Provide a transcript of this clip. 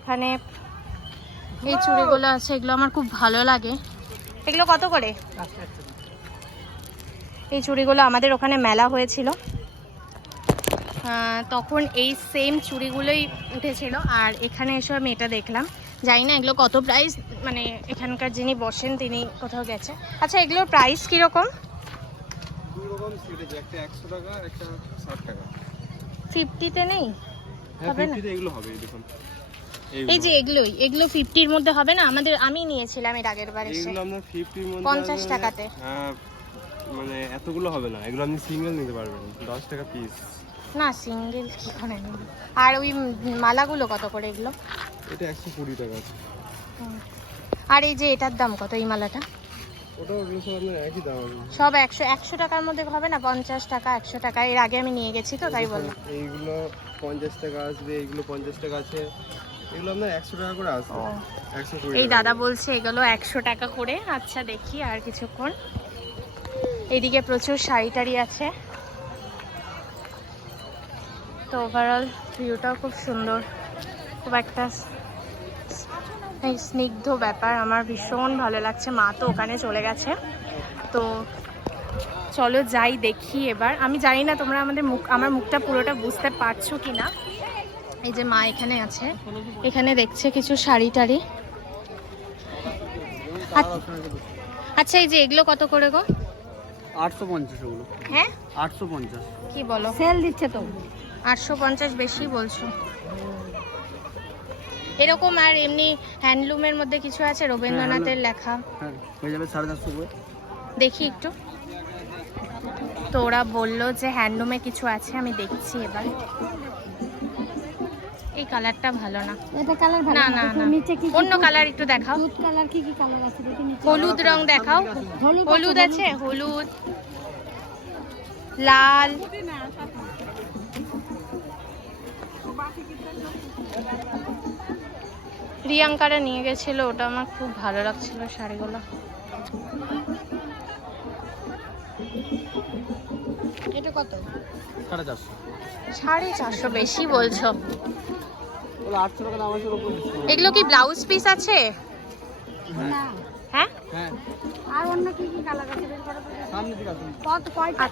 এখানে এই চুড়িগুলো আছে, এগুলো আমার খুব ভালো লাগে। এগুলো কত করে? এই চুড়িগুলো আমাদের ওখানে মেলা হয়েছিল, তখন এই সেম চুড়িগুলোই উঠেছিল। আর এখানে এসে আমি এটা দেখলাম, জানি না এগুলো কত প্রাইস, মানে এখানকার যিনি বসেন তিনি কোথাও গেছে। আচ্ছা, এগুলোর প্রাইস কীরকম? 50-তে নেই? হবে না? এই যে এগুলো 50-র মধ্যে হবে না? আমি নিয়েছিলাম এর আগের বার এসে 50 টাকাতে। মানে এতগুলো হবে না, এগুলো আপনি সিঙ্গেল নিতে পারবেন 10 টাকা পিস। না, সিঙ্গেল কি করে নেব? আর ওই মালাগুলো কত করে এগুলো? এটা 120 টাকা আছে। আর এই যে এটার দাম কত, এই মালাটা? ওটাও এগুলো সব আপনার একই দাম আছে। সব 100 টাকার মধ্যে হবে না? 50 টাকা, 100 টাকা। এর আগে আমি নিয়ে গেছি তো তাই বললাম। এইগুলো 50 টাকা আসবে, এইগুলো 50 টাকা আছে, এগুলো আপনার 100 টাকা করে আসবে। 120 এই দাদা বলছে এগুলো 100 টাকা করে। আচ্ছা, দেখি আর কিছুক্ষণ। এইদিকে প্রচুর শাড়ি টাড়ি আছে, তো ওভারঅল ভিউটাও খুব সুন্দর। খুব একটা এই স্নিগ্ধ ব্যাপার, আমার ভীষণ ভালো লাগছে। মা তো ওখানে চলে গেছে, তো চলো যাই দেখি এবার। আমি জানি না তোমরা আমার মুখটা পুরোটা বুঝতে পারছো কি না। এই যে মা এখানে আছে, এখানে দেখছে কিছু শাড়ি টাড়ি। আচ্ছা, এই যে এগুলো কত করে গো? 850 ওগুলো। হ্যাঁ, 850। কি বলো, সেল দিচ্ছে তো? 850 বেশি বলছো। এরকম আর এমনি হ্যান্ডলুমের মধ্যে কিছু আছে রবীন্দ্রনাথের লেখা? হ্যাঁ, হয়ে যাবে 450 করে। দেখি একটু। তো ওরা বললো যে হ্যান্ডলুমে কিছু আছে, আমি দেখছি এবার। এই কালারটা ভালো না। এটা কালার ভালো না না না, নিচে কি অন্য কালার একটু দেখাও। দুধ কালার কি কালার আছে দেখি নিচে। হলুদ রং দেখাও। হলুদ আছে, হলুদ, লাল। প্রিয়াঙ্কারা নিয়ে গেছিল, ওটা আমার খুব ভালো লাগছিল শাড়িগুলো। এটা কত? 450। 450 বেশি বলছো? 800 টাকা দাম আছে ওপর। এগুলো কি ব্লাউজ পিস আছে? না, হ্যাঁ, হ্যাঁ, আর অন্য কি কি কালার আছে বের করো তো। সামনে দিকে আসুন। কত কয়টা?